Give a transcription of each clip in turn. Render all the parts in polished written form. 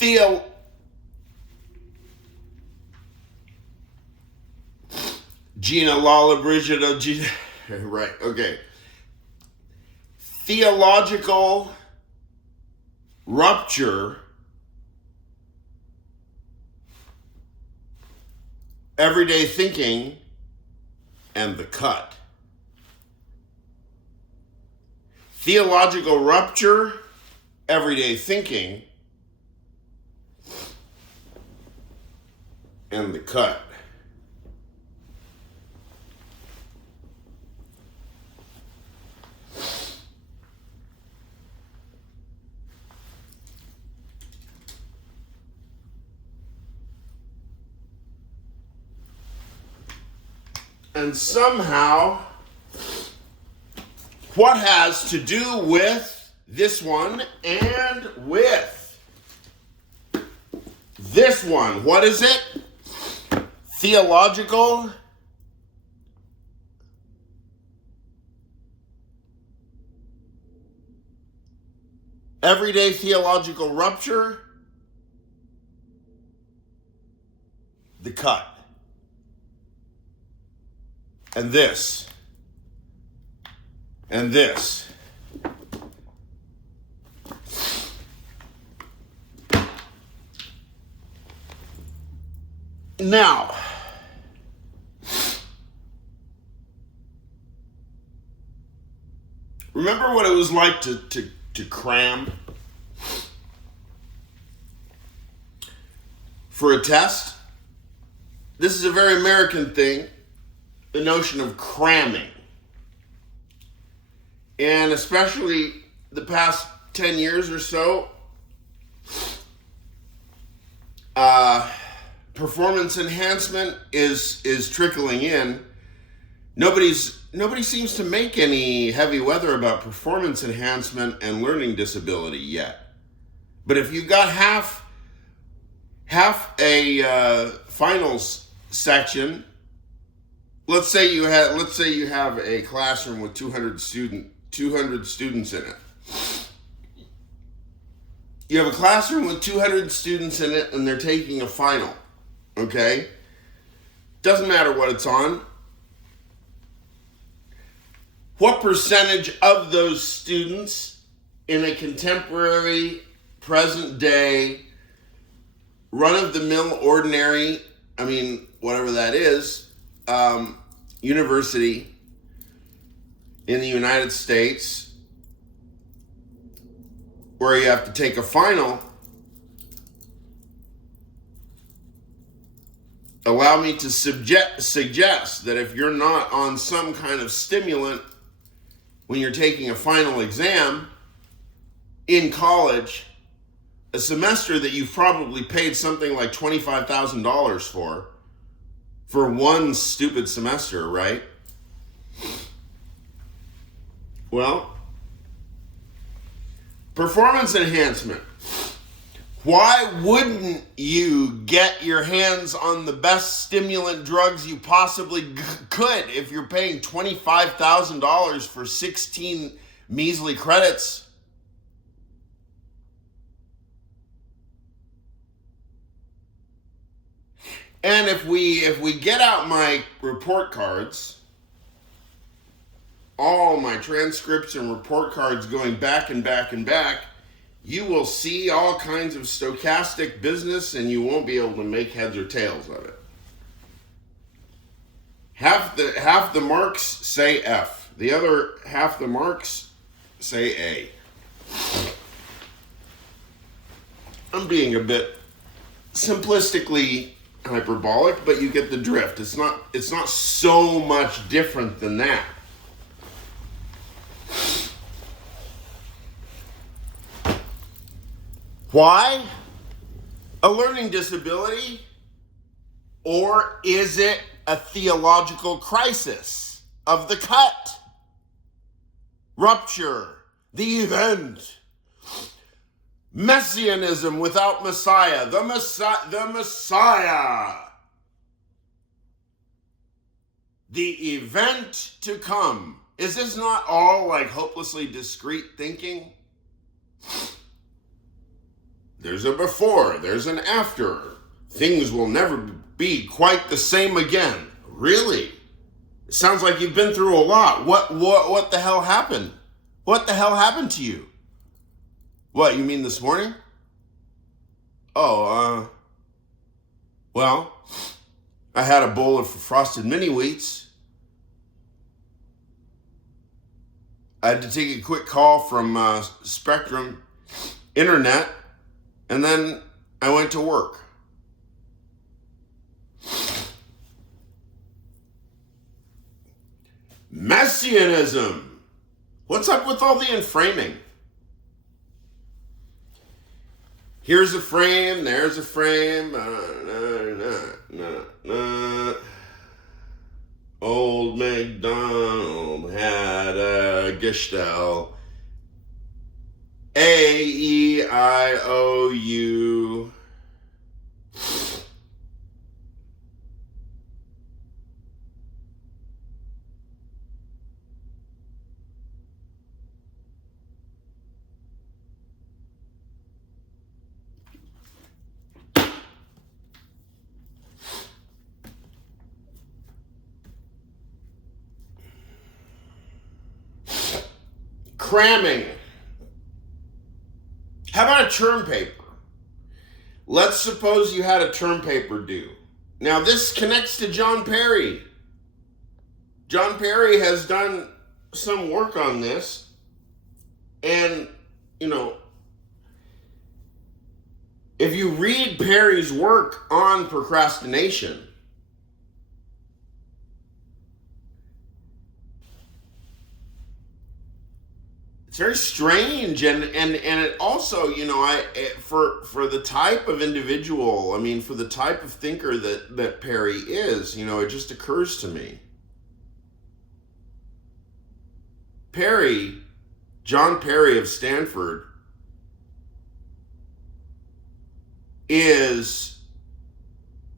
Theo. Gina, Lala, Brigida, Gina. Right, okay. Theological rupture, everyday thinking, and the cut. Theological rupture, everyday thinking, and the cut. And somehow, what has to do with this one and with this one? What is it? Theological everyday theological rupture, the cut. And this. And this. Now, remember what it was like to cram for a test? This is a very American thing. The notion of cramming. And especially the past 10 years or so, performance enhancement is trickling in. Nobody seems to make any heavy weather about performance enhancement and learning disability yet. But if you've got half a finals section, let's say you have a classroom with 200 students in it. You have a classroom with 200 students in it and they're taking a final, okay? Doesn't matter what it's on. What percentage of those students in a contemporary, present day, run-of-the-mill, ordinary, whatever that is, university in the United States where you have to take a final, allow me to suggest that if you're not on some kind of stimulant when you're taking a final exam in college, a semester that you've probably paid something like $25,000 for one stupid semester, right? Well, performance enhancement. Why wouldn't you get your hands on the best stimulant drugs you possibly could if you're paying $25,000 for 16 measly credits? And if we get out my report cards, all my transcripts and report cards going back and back and back, you will see all kinds of stochastic business and you won't be able to make heads or tails of it. Half the marks say F. The other half the marks say A. I'm being a bit simplistically hyperbolic, but you get the drift. It's not so much different than that. Why? A learning disability? Or is it a theological crisis of the cut? Rupture, the event. Messianism without Messiah. The Messiah. The event to come. Is this not all like hopelessly discrete thinking? There's a before, there's an after. Things will never be quite the same again. Really? It sounds like you've been through a lot. What the hell happened? What the hell happened to you? What, you mean this morning? Oh, well, I had a bowl of frosted mini wheats. I had to take a quick call from Spectrum Internet, and then I went to work. Messianism. What's up with all the enframing? Here's a frame, there's a frame. Old MacDonald had a Gestell. A-E-I-O-U. Cramming. How about a term paper? Let's suppose you had a term paper due. Now this connects to John Perry. John Perry has done some work on this. And, if you read Perry's work on procrastination, it's very strange, and it also, for the type of individual, for the type of thinker that Perry is, it just occurs to me. John Perry of Stanford, is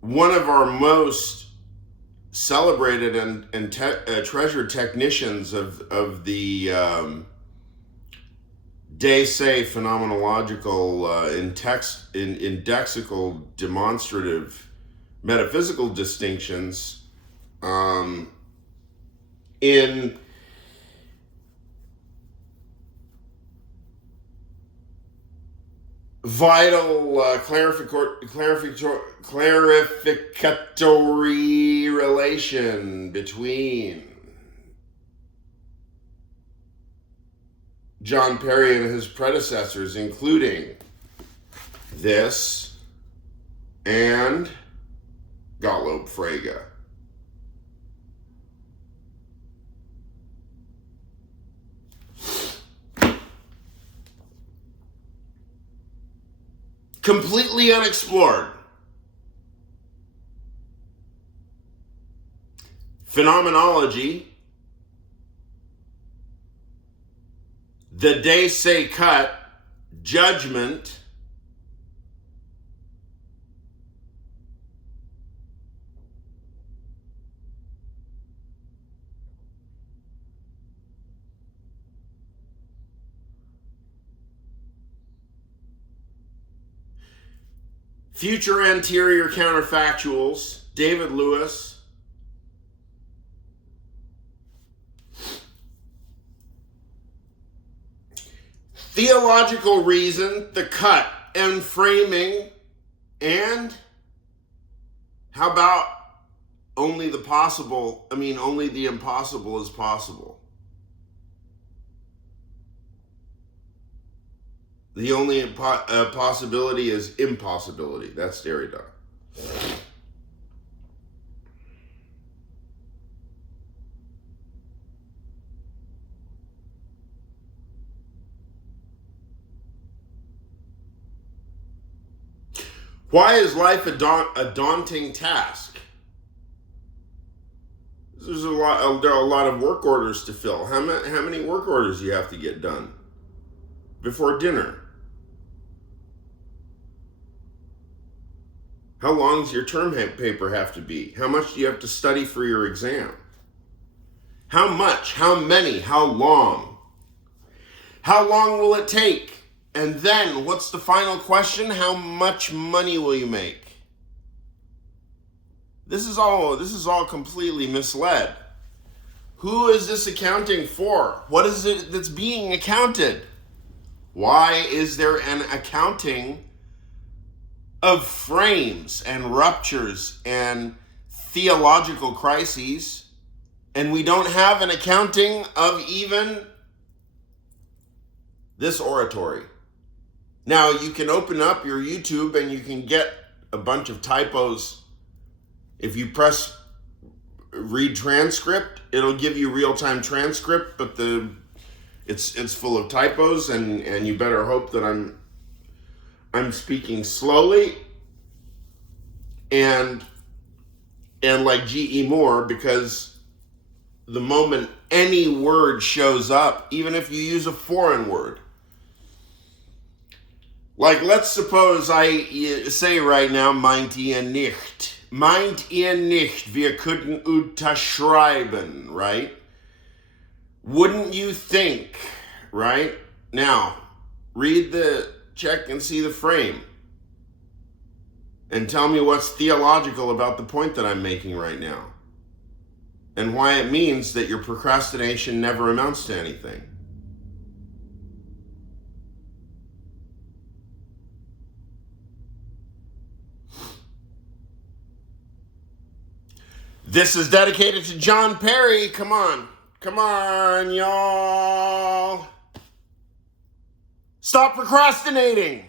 one of our most celebrated and treasured technicians of the De Se phenomenological, indexical, demonstrative, metaphysical distinctions in vital clarificatory relation between John Perry and his predecessors, including this and Gottlob Frege. Completely unexplored. Phenomenology. The De Se cut, judgment, future anterior counterfactuals, David Lewis. Theological reason, the cut and framing, and how about only the impossible is possible. The only possibility is impossibility. That's Derrida. Why is life a daunting task? There are a lot of work orders to fill. How many work orders do you have to get done before dinner? How long does your term paper have to be? How much do you have to study for your exam? How much? How many? How long? How long will it take And then, what's the final question? How much money will you make? This is all completely misled. Who is this accounting for? What is it that's being accounted? Why is there an accounting of frames and ruptures and theological crises, and we don't have an accounting of even this oratory? Now, you can open up your YouTube and you can get a bunch of typos. If you press read transcript, it'll give you real-time transcript, but it's full of typos, and you better hope that I'm speaking slowly and like G.E. Moore, because the moment any word shows up, even if you use a foreign word, like let's suppose I say right now, meint ihr nicht. Meint ihr nicht, wir könnten unterschreiben, right? Wouldn't you think, right? Now, check and see the frame. And tell me what's theological about the point that I'm making right now. And why it means that your procrastination never amounts to anything. This is dedicated to John Perry. Come on, y'all. Stop procrastinating.